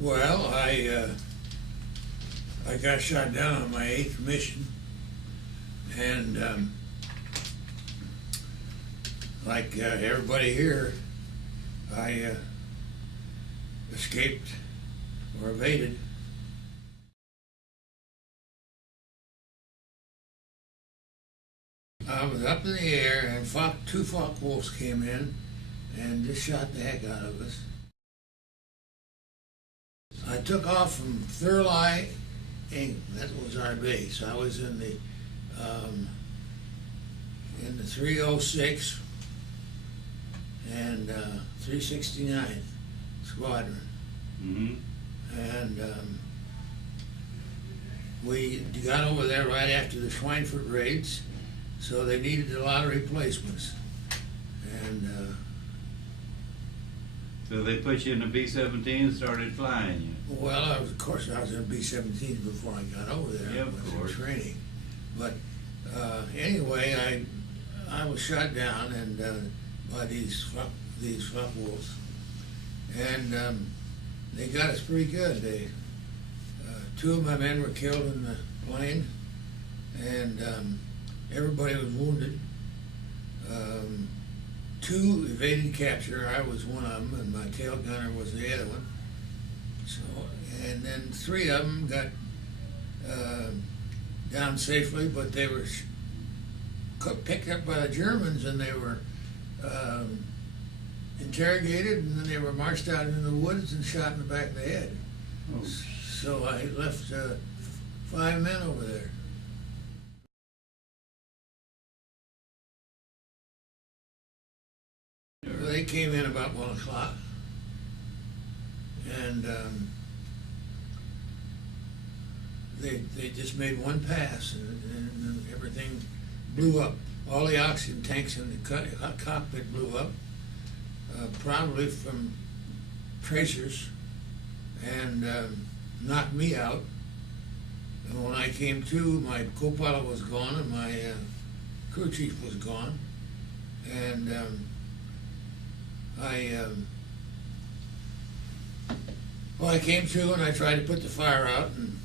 Well, I got shot down on my 8th mission, and like everybody here, I escaped or evaded. I was up in the air, and two Focke Wolves came in and just shot the heck out of us. I took off from Thurley, England. That was our base. I was in the 306 and 369th Squadron. And we got over there right after the Schweinfurt raids, so they needed a lot of replacements. And so they put you in a B-17 and started flying you. well, of course, I was in B-17 before I got over there. Yeah, I was of course. in training. But anyway, I was shot down and by these Focke Wolves, and they got us pretty good. They two of my men were killed in the plane, and everybody was wounded. Two evaded capture. I was one of them, and my tail gunner was the other one. So, and then three of them got down safely, but they were picked up by the Germans, and they were interrogated, and then they were marched out into the woods and shot in the back of the head. Oh. So I left 5 men over there. They came in about 1 o'clock, and they just made one pass, and everything blew up. All the oxygen tanks in the cockpit blew up, probably from tracers, and knocked me out. And when I came to, my co-pilot was gone, and my crew chief was gone, and I came to, and I tried to put the fire out, and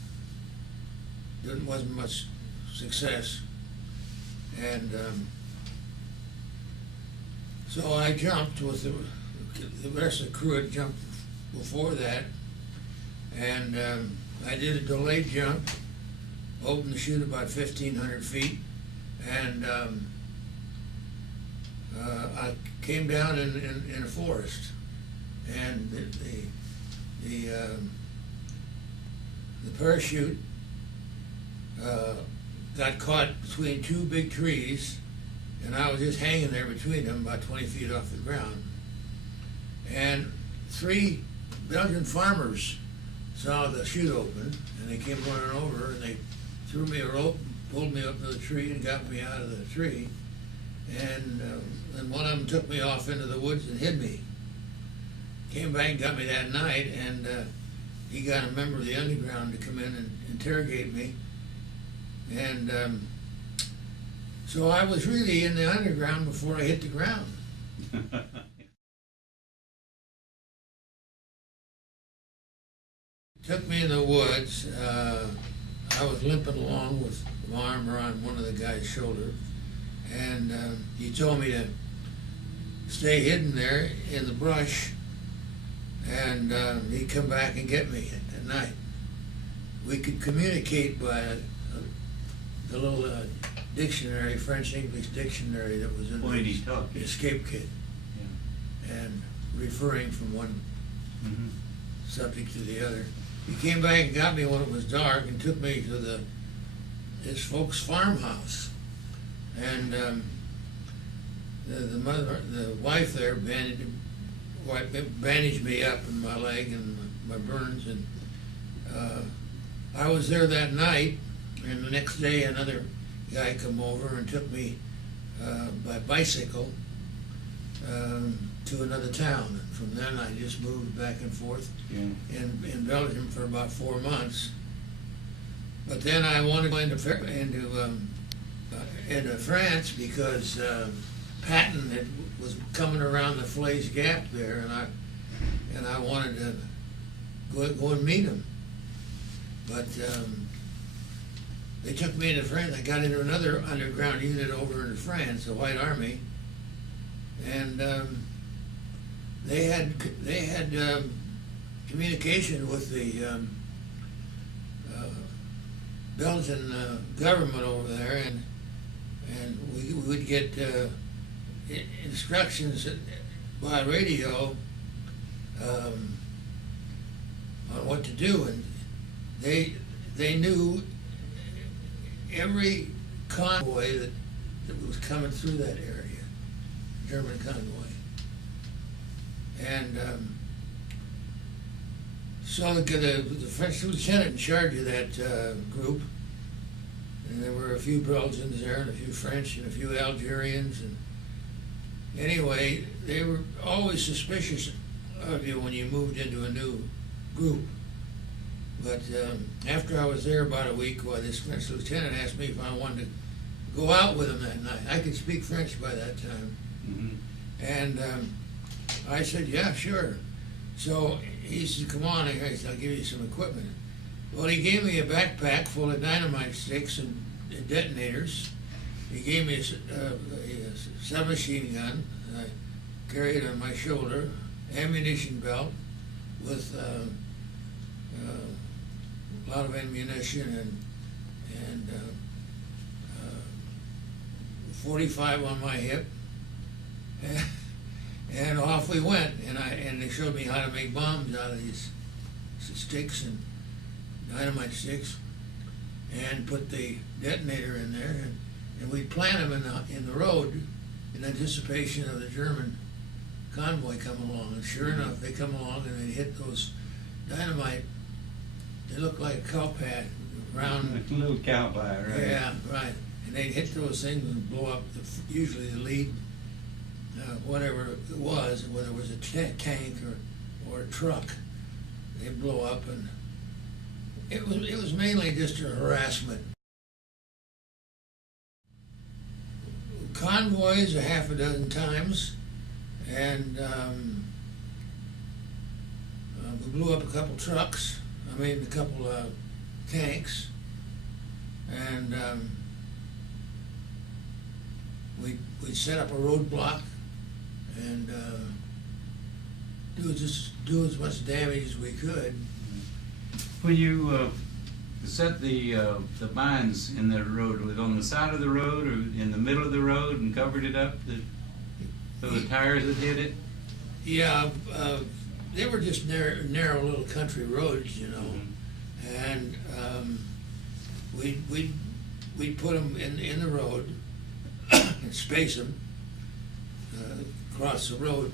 wasn't much success. And so I jumped with the rest of the crew had jumped before that, and I did a delayed jump, opened the chute about 1,500 feet, and I came down in a forest, and the parachute got caught between two big trees, and I was just hanging there between them, about 20 feet off the ground. And 3 Belgian farmers saw the chute open, and they came running over, and they threw me a rope, pulled me up to the tree, and got me out of the tree. And one of them took me off into the woods and hid me. Came back and got me that night, and he got a member of the underground to come in and interrogate me. And so I was really in the underground before I hit the ground. Took me in the woods. I was limping along with my arm around one of the guy's shoulder, and he told me to stay hidden there in the brush, and he'd come back and get me at night. We could communicate by the little dictionary, French-English dictionary that was in the escape kit, and referring from one subject to the other. He came back and got me when it was dark and took me to his folks' farmhouse, and the wife there bandaged me up in my leg and my burns, and I was there that night. And the next day, another guy come over and took me by bicycle to another town. And from then, I just moved back and forth in Belgium for about 4 months. But then I wanted to go into France because Patton was coming around the Falaise Gap there, and I wanted to go and meet them. But they took me into France. I got into another underground unit over in France, the White Army, and they had communication with the Belgian government over there, and we would get instructions by radio on what to do, and they knew every convoy that was coming through that area, German convoy. And so the French lieutenant in charge of that group, and there were a few Belgians there, and a few French, and a few Algerians, and anyway, they were always suspicious of you when you moved into a new group. But after I was there about a week, this French lieutenant asked me if I wanted to go out with him that night. I could speak French by that time. Mm-hmm. And I said, yeah, sure. So he said, come on, I said, I'll give you some equipment. Well, he gave me a backpack full of dynamite sticks and detonators. He gave me a submachine gun I carried on my shoulder, ammunition belt with a lot of ammunition and 45 on my hip, and off we went. And they showed me how to make bombs out of these sticks and dynamite sticks, and put the detonator in there, and we'd plant them in the road in anticipation of the German convoy coming along. And sure enough, they come along and they'd hit those dynamite. They look like a cow pad, round. Like a little cow pie, right? Yeah, right. And they'd hit those things and blow up usually the lead, whatever it was, whether it was a tank or a truck. They'd blow up, and it was mainly just a harassment. Convoys a half a dozen times, and we blew up a couple trucks. A couple tanks, and we'd set up a roadblock and do as much damage as we could. When you set the mines in the road, was it on the side of the road or in the middle of the road and covered it up so the tires that hit it? Yeah, they were just narrow little country roads, you know, mm-hmm. And we'd put them in the road and space them across the road,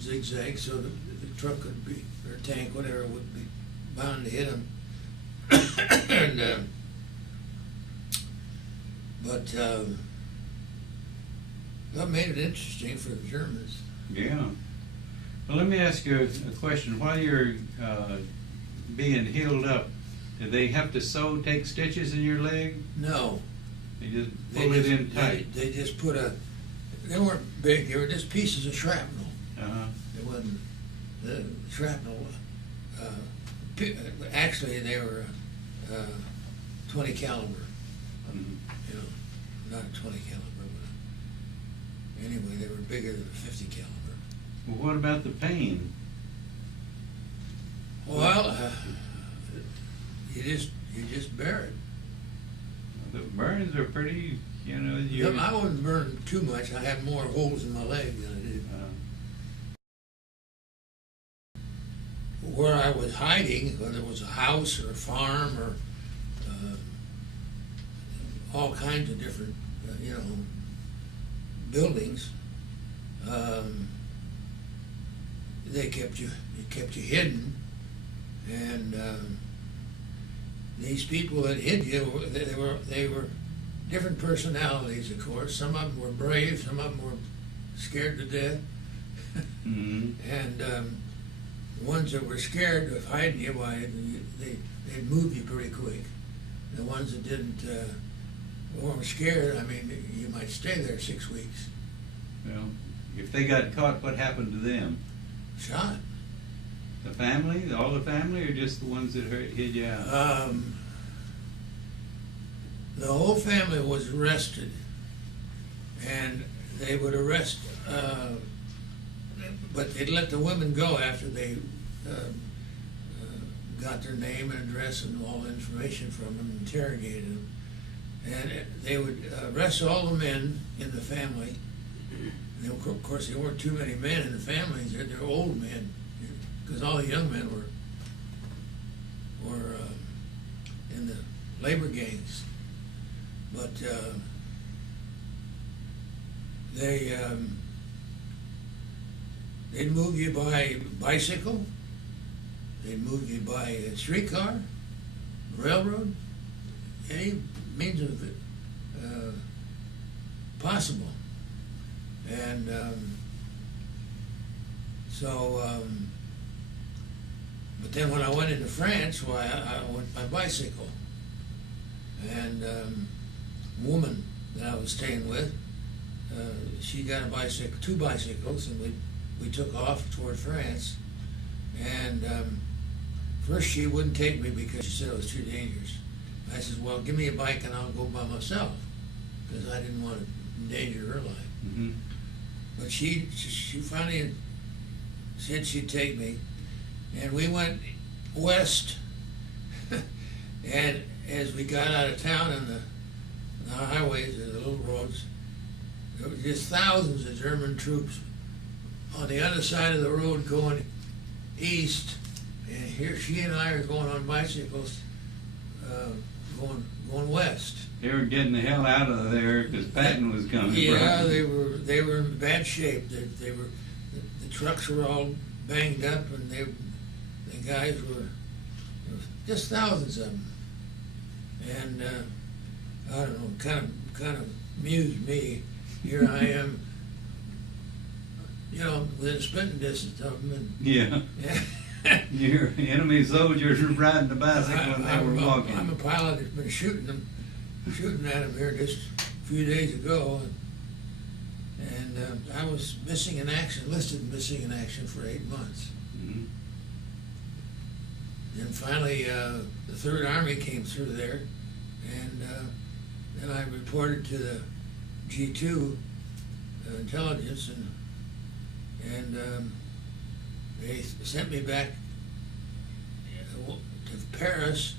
zigzag, so the truck could be, or tank, whatever, would be bound to hit them. And but that made it interesting for the Germans. Yeah. Well, let me ask you a question. While you're being healed up, did they have to take stitches in your leg? No. They just pull it in tight? They just put they weren't big, they were just pieces of shrapnel. Uh-huh. It wasn't, the shrapnel, actually they were 20 caliber. Mm-hmm. You know, not a 20 caliber, but anyway, they were bigger than a 50 caliber. Well, what about the pain? Well, you just bear it. The burns are pretty, you know. I wouldn't burn too much. I had more holes in my leg than I did. Where I was hiding, whether it was a house or a farm or all kinds of different, buildings. They kept you hidden, and these people that hid you, they were different personalities, of course. Some of them were brave, some of them were scared to death, mm-hmm. And the ones that were scared of hiding you, they'd move you pretty quick. The ones that weren't scared, you might stay there 6 weeks. Well, if they got caught, what happened to them? Shot. The family, all the family, or just the ones that hid you out? The whole family was arrested, and they would arrest, but they'd let the women go after they got their name and address and all the information from them, interrogated them. And they would arrest all the men in the family. And of course, there weren't too many men in the families. They're old men, because all the young men were in the labor gangs. But they'd move you by bicycle. They'd move you by a streetcar, railroad, any means of it possible. And but then when I went into France, why I went by bicycle. And a woman that I was staying with, she got a bicycle, 2 bicycles, and we took off toward France. And first she wouldn't take me because she said it was too dangerous. I said, well, give me a bike and I'll go by myself, because I didn't want to endanger her life. Mm-hmm. But she finally said she'd take me, and we went west. And as we got out of town on the highways and the little roads, there were just thousands of German troops on the other side of the road going east, and here she and I are going on bicycles, going west. They were getting the hell out of there because Patton was coming. Yeah, they were in bad shape. The trucks were all banged up, and the guys were just thousands of them. And I don't know, kind of amused me. Here I am, within spitting distance of them. And, yeah. Your enemy soldiers were riding the bicycle and they were walking. I'm a pilot that's been shooting at them here just a few days ago, and I was listed missing in action for 8 months. Mm-hmm. Then finally, the Third Army came through there, and then I reported to the G2 intelligence, and they sent me back to Paris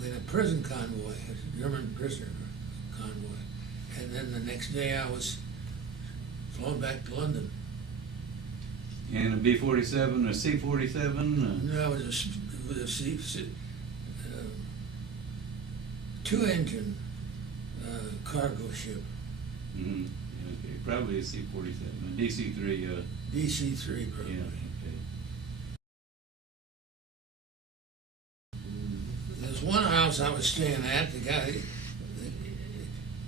with a prison convoy, a German prisoner convoy. And then the next day I was flown back to London. And a B-47 or C-47? No, it was a two-engine cargo ship. Mm-hmm. Okay. Probably a C-47, a DC-3. DC-3 probably. Yeah. There's one house I was staying at. The guy,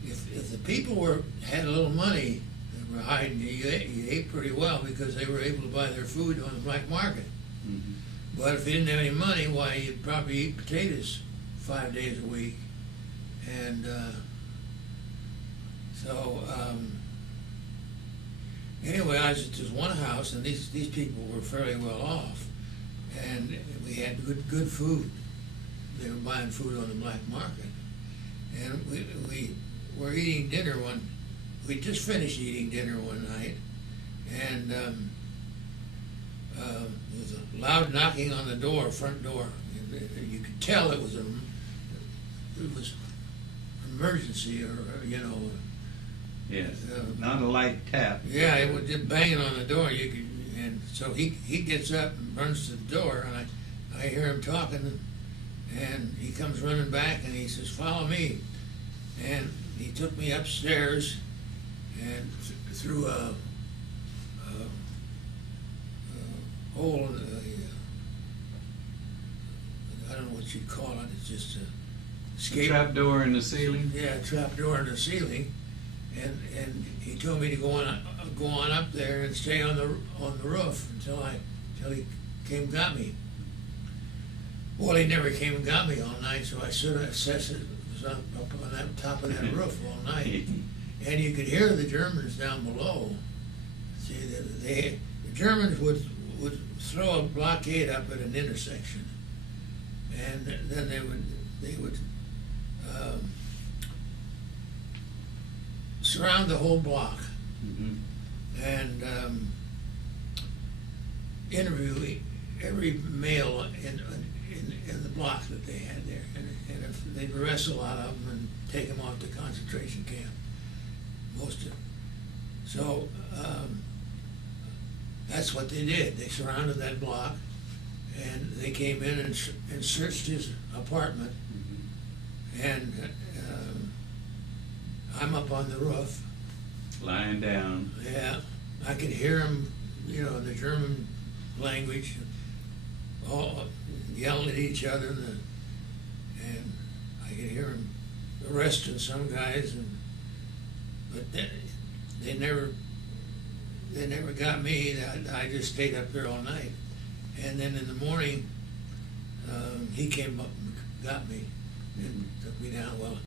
if the people had a little money, they were hiding. You ate pretty well because they were able to buy their food on the black market. Mm-hmm. But if you didn't have any money, why, you'd probably eat potatoes 5 days a week. And anyway, I was at this one house, and these people were fairly well off, and we had good food. They were buying food on the black market, and we were eating dinner we just finished eating dinner one night, and there was a loud knocking on the front door. You could tell it was emergency, or Yes, not a light tap. Yeah, it was just banging on the door. And so he gets up and runs to the door, and I hear him talking, and he comes running back, and he says, "Follow me." And he took me upstairs and through a hole in I don't know what you'd call it. It's just a trap door in the ceiling. Yeah, a trap door in the ceiling, and he told me to go on up there and stay on the roof until he came and got me. Well, he never came and got me all night, so I sort of was up on that top of that roof all night, and you could hear the Germans down below. See, the Germans would would throw a blockade up at an intersection, and then they would surround the whole block and interview every male in the block that they had there, and if they'd wrestle out of them and take them off to concentration camp, most of them. So that's what they did. They surrounded that block, and they came in and searched his apartment, and I'm up on the roof. Lying down. Yeah, I could hear them, you know, in the German language, all yelling at each other, and I could hear them arresting some guys, but they never got me. I just stayed up there all night, and then in the morning, he came up and got me and took me down. Well,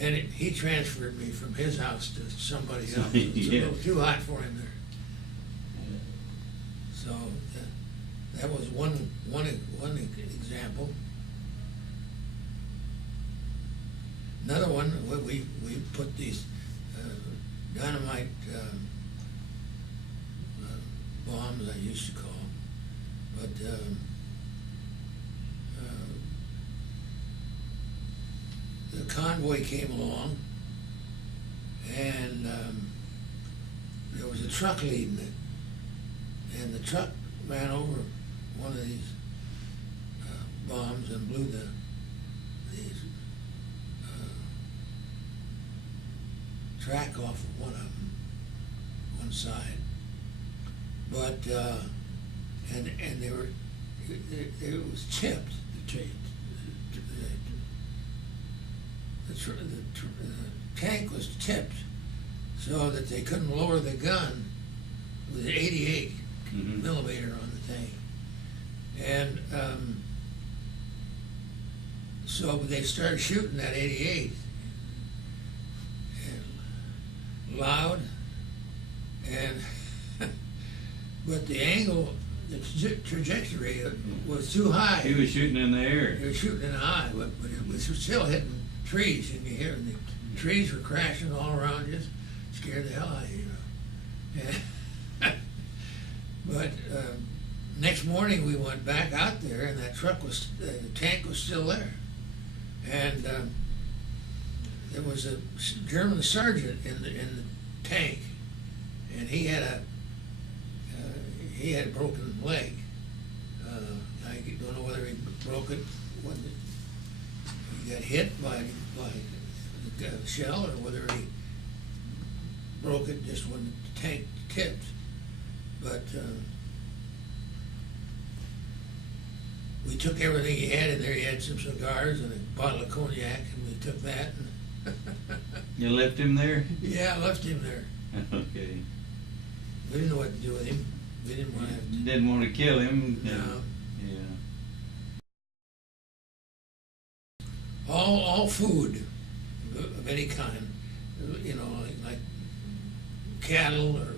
and he transferred me from his house to somebody else. It was a little too hot for him there. So that was one example. Another one, we put these dynamite bombs, I used to call them, but the convoy came along, and there was a truck leading it, and the truck ran over one of these bombs and blew the track off of one of them, one side. But and it was tipped. The tank was tipped so that they couldn't lower the gun. It was 88 millimeter on the tank, and so they started shooting that 88, and loud, and but the angle, the trajectory was too high. He was shooting in the air. He was shooting in the eye, but it was still hitting trees, and you hear the trees were crashing all around you. Scared the hell out of you, you know. And but next morning we went back out there, and that truck was, the tank was still there, and there was a German sergeant in the tank, and he had a broken leg. I don't know whether he broke it when he got hit by a shell, or whether he broke it just when the tank tipped. But we took everything he had in there. He had some cigars and a bottle of cognac, and we took that. And you left him there? Yeah, I left him there. Okay. We didn't know what to do with him. We didn't want to. Didn't want to kill him. No. Yeah. All food of any kind, you know, like cattle or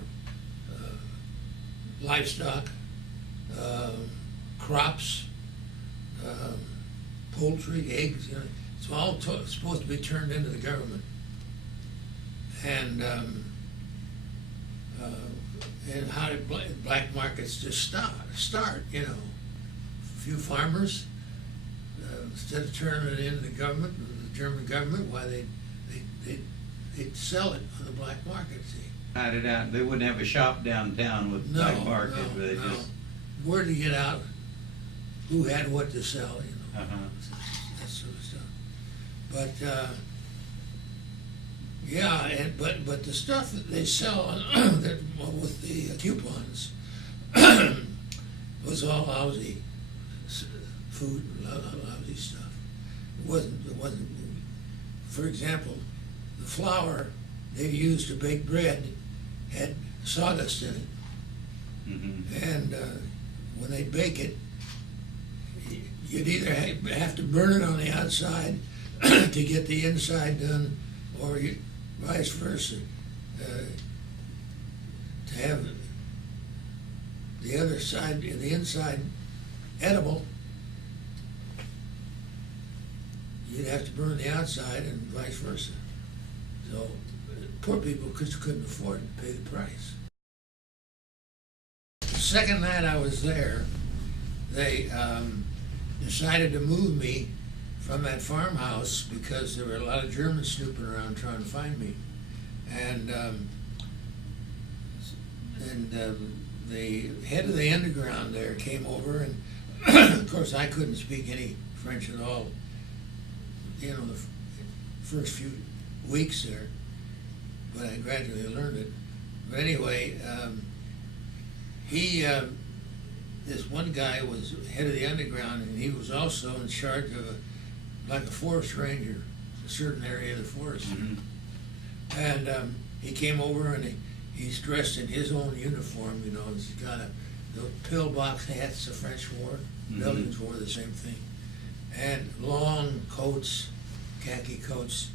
livestock, crops, poultry, eggs, you know, it's all supposed to be turned into the government. And how did black markets just start, you know? A few farmers, instead of turning it into the government, the German government, why they'd sell it on the black market, see. Hide it out. They wouldn't have a shop downtown with black market. No, They no. just... Word to get out, who had what to sell, you know. That sort of stuff. But yeah, but the stuff that they sell that, with the coupons was all lousy food, lousy stuff. It wasn't. For example, the flour they used to bake bread had sawdust in it, and when they bake it, you'd either have to burn it on the outside to get the inside done, or vice versa, to have the other side, the inside edible, you'd have to burn the outside and vice versa. So poor people couldn't afford to pay the price. The second night I was there, they decided to move me from that farmhouse because there were a lot of Germans snooping around trying to find me. And the head of the underground there came over, and of course I couldn't speak any French at all, you know, the first few weeks there, but I gradually learned it. But anyway, this one guy was head of the underground, and he was also in charge of like a forest ranger, a certain area of the forest. Mm-hmm. And he came over, and he's dressed in his own uniform, you know. He's got those pillbox hats the French wore, Mm-hmm. Belgians wore the same thing, and long coats, khaki coats.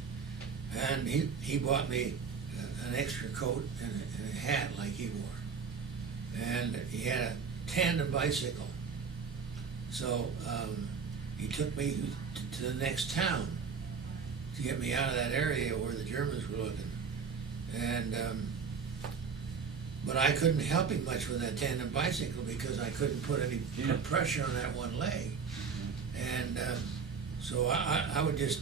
And he bought me an extra coat and a hat like he wore. And he had a tandem bicycle. So he took me to the next town to get me out of that area where the Germans were looking. And but I couldn't help him much with that tandem bicycle because I couldn't put any pressure on that one leg. And so I would just,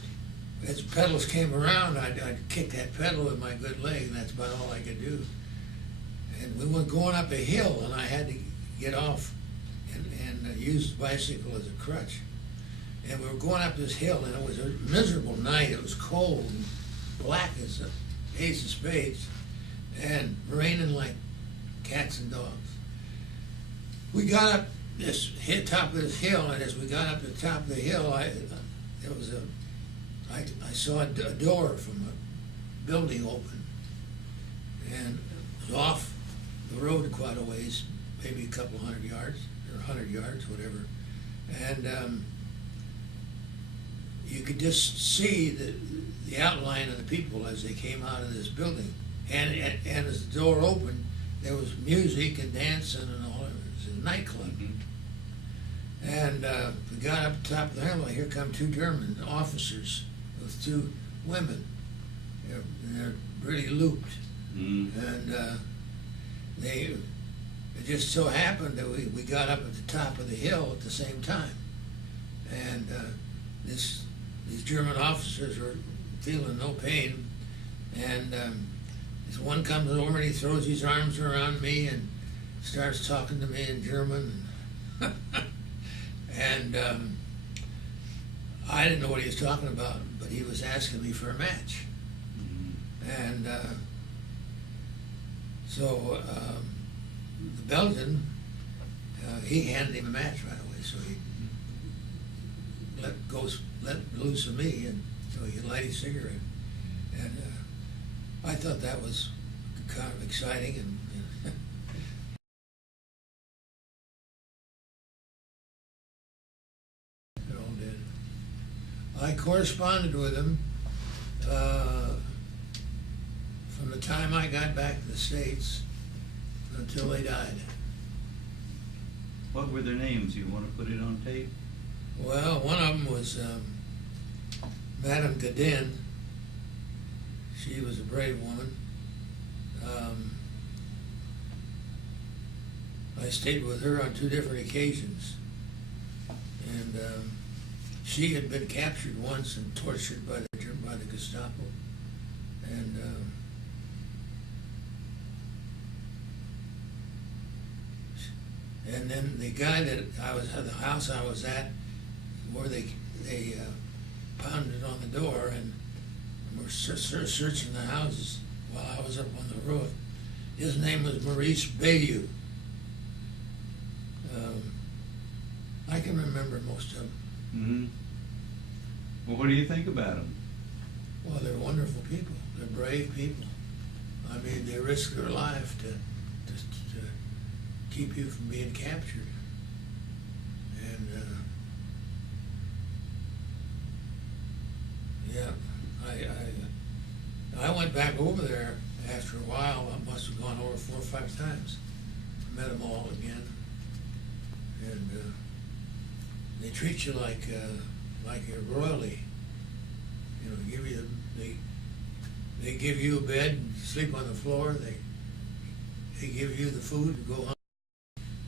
as pedals came around, I'd kick that pedal with my good leg, and that's about all I could do. And we were going up a hill, and I had to get off and use the bicycle as a crutch. And we were going up this hill, and it was a miserable night. It was cold and black as the ace of spades, and raining like cats and dogs. We got up this top of this hill, and as we got up to the top of the hill, I saw a door from a building open, and it was off the road quite a ways, maybe a couple 100 yards, or 100 yards, whatever. And you could just see the outline of the people as they came out of this building. And as the door opened, there was music and dancing and all. It was a nightclub. Mm-hmm. And we got up top of the hill, and here come two German officers with two women. They're really looped. Mm-hmm. And it just so happened that we got up at the top of the hill at the same time. And these German officers were feeling no pain. And this one comes over and he throws his arms around me and starts talking to me in German. And I didn't know what he was talking about, but he was asking me for a match. Mm-hmm. And so the Belgian, he handed him a match right away, so he let loose of me, and so he could light his cigarette. And I thought that was kind of exciting, and it all did. I corresponded with him from the time I got back to the States until they died. What were their names? You want to put it on tape? Well, one of them was Madame Gadin. She was a brave woman. I stayed with her on 2 different occasions. And she had been captured once and tortured by the Gestapo. And then the guy that the house I was at, where they pounded on the door and were searching the houses while I was up on the roof. His name was Maurice Bayou. I can remember most of them. Mm-hmm. Well, what do you think about them? Well, they're wonderful people. They're brave people. I mean, they risk their life to keep you from being captured. And yeah, I went back over there after a while. I must have gone over 4 or 5 times. I met them all again. they treat you like you're royalty. You know, they give you a bed and sleep on the floor. They give you the food and go home.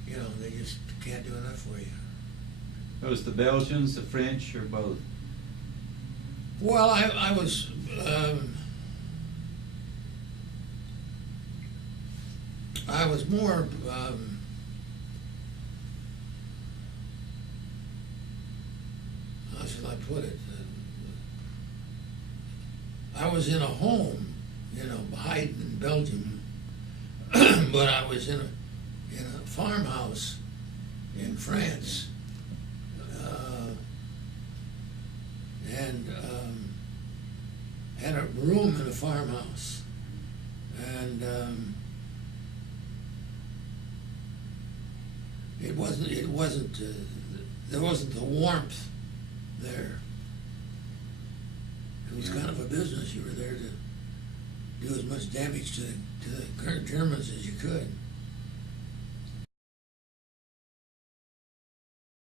You know, they just can't do enough for you. Those the Belgians, the French, or both? Well, I was more how should I put it? I was in a home, you know, hiding in Belgium, but I was in a farmhouse in France, and had a room in a farmhouse, and it wasn't there wasn't the warmth there. It was kind of a business. You were there to do as much damage to the Germans as you could.